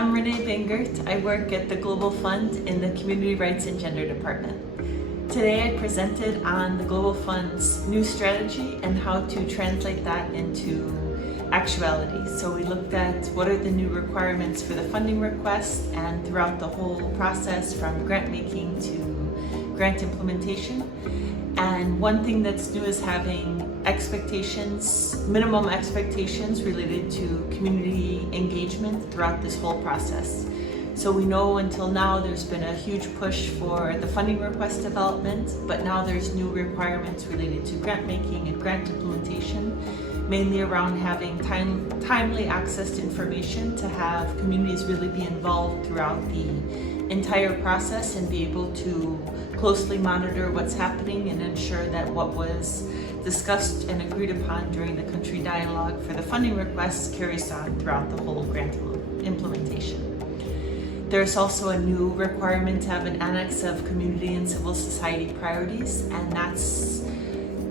I'm RENE BANGERT. I work at the Global Fund in the Community Rights and Gender Department. Today I presented on the Global Fund's new strategy and how to translate that into actuality. So we looked at what are the new requirements for the funding request and throughout the whole process from grant making to grant implementation. And one thing that's new is having minimum expectations related to community engagement throughout this whole process. So we know until now there's been a huge push for the funding request development, but now there's new requirements related to grant making and grant implementation, mainly around having timely access to information to have communities really be involved throughout the entire process and be able to closely monitor what's happening and ensure that what was discussed and agreed upon during the country dialogue for the funding requests carries on throughout the whole grant implementation. There's also a new requirement to have an annex of community and civil society priorities, and that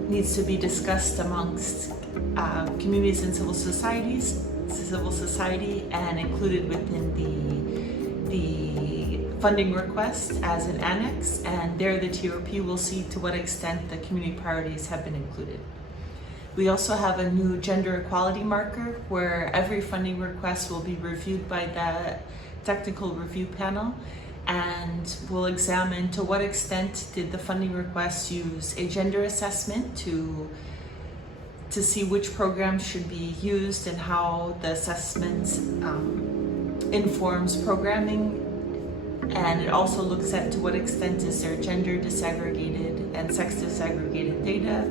needs to be discussed amongst communities and civil society and included within the funding request as an annex, and there the TOP will see to what extent the community priorities have been included. We also have a new gender equality marker where every funding request will be reviewed by the technical review panel, and we'll examine to what extent did the funding request use a gender assessment to see which programs should be used and how the assessment informs programming. And it also looks at to what extent is there gender disaggregated and sex disaggregated data,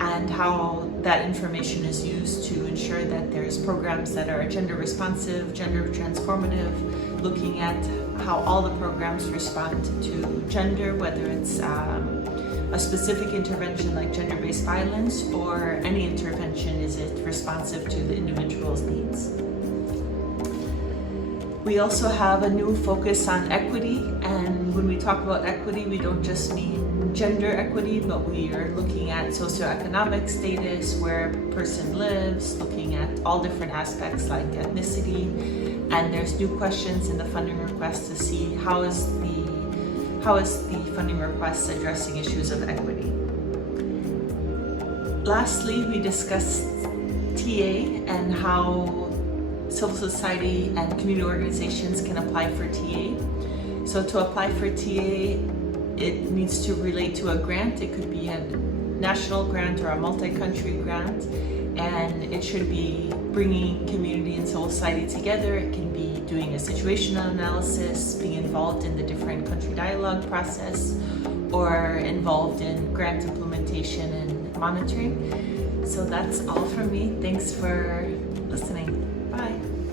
and how that information is used to ensure that there's programs that are gender responsive, gender transformative, looking at how all the programs respond to gender, whether it's a specific intervention like gender-based violence or any intervention, is it responsive to the individual's needs. We also have a new focus on equity, and when we talk about equity, we don't just mean gender equity, but we are looking at socioeconomic status, where a person lives, looking at all different aspects like ethnicity, and there's new questions in the funding request to see how is the funding request addressing issues of equity. Lastly, we discussed TA and how civil society and community organizations can apply for TA. So to apply for TA, it needs to relate to a grant. It could be a national grant or a multi-country grant, and it should be bringing community and civil society together. It can be doing a situational analysis, being involved in the different country dialogue process, or involved in grant implementation and monitoring. So that's all from me. Thanks for listening. Bye.